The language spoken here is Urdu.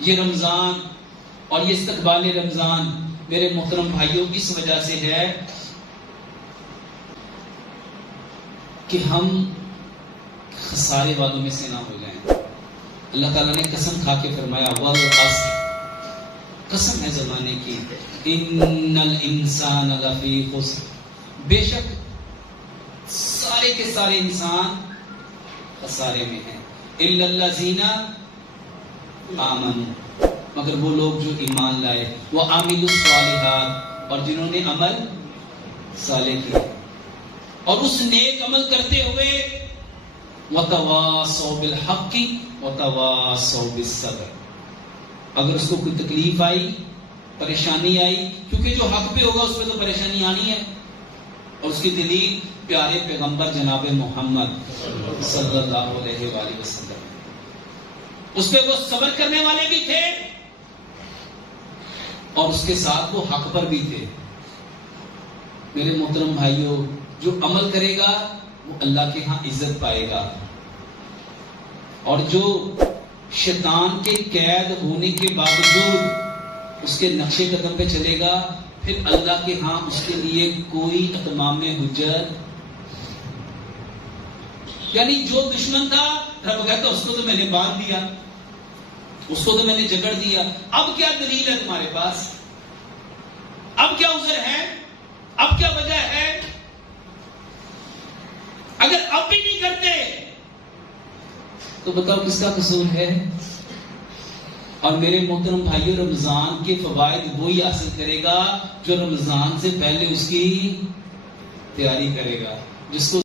یہ رمضان اور یہ استقبال رمضان میرے محترم بھائیوں اس وجہ سے ہے کہ ہم خسارے والوں میں سے نہ ہو جائیں۔ اللہ تعالیٰ نے قسم کھا کے فرمایا والعصر، قسم ہے زمانے کی، ان الانسان لفی خسر، بے شک سارے کے سارے انسان خسارے میں ہیں، الا الذین آمنوا، مگر وہ لوگ جو ایمان لائے، وعملوا الصالحات، اور جنہوں نے عمل صالح کیا اور اس نیک عمل کرتے ہوئے وتواصوا بالحق وتواصوا بالصبر، اگر اس کو کوئی تکلیف آئی، پریشانی آئی، کیونکہ جو حق پہ ہوگا اس میں تو پریشانی آنی ہے، اور اس کی دلیل پیارے پیغمبر جناب محمد صلی اللہ علیہ وآلہ وسلم، اس پہ وہ صبر کرنے والے بھی تھے اور اس کے ساتھ وہ حق پر بھی تھے۔ میرے محترم بھائیوں، جو عمل کرے گا وہ اللہ کے ہاں عزت پائے گا، اور جو شیطان کے قید ہونے کے باوجود اس کے نقشے قدم پہ چلے گا، پھر اللہ کے ہاں اس کے لیے کوئی اتمام حجت، یعنی جو دشمن تھا رب کہتا اس کو تو میں نے باندھ دیا، اس کو تو میں نے جکڑ دیا، اب کیا دلیل ہے تمہارے پاس؟ اب کیا عذر ہے؟ اب کیا وجہ ہے؟ اگر اب بھی نہیں کرتے تو بتاؤ کس کا قصور ہے؟ اور میرے محترم بھائیوں، رمضان کے فوائد وہی حاصل کرے گا جو رمضان سے پہلے اس کی تیاری کرے گا، جس کو